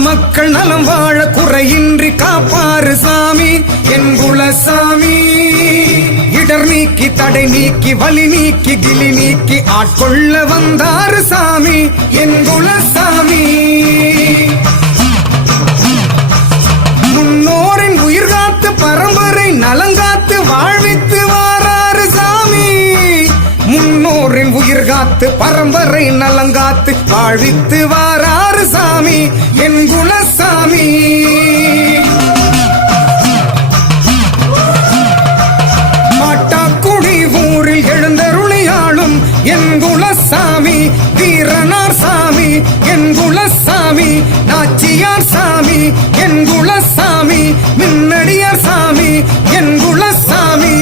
மக்கள் நலம் வாழ குறையின்றி காப்பாறு சாமி என் குலசாமி. இடர் நீக்கி தடை நீக்கி வலி நீக்கி கிளி நீக்கி ஆட்கொள்ள வந்தாறு சாமி என் குலசாமி. முன்னோரின் உயிர் காத்து பரம்பரை நலங்காத்து வாழ்வித்து வாராறு சாமி. முன்னோரின் உயிர் காத்து பரம்பரை நலங்காத்து வாழ்வித்து வாராறு சாமி என் குலசாமி. மாட்டாக்குடி ஊரில் எழுந்தருளியாளும் என் குலசாமி. வீரனார் சாமி என் குலசாமி. நாச்சியார் சாமி என் குலசாமி. மின்னடியார் சாமி என் குலசாமி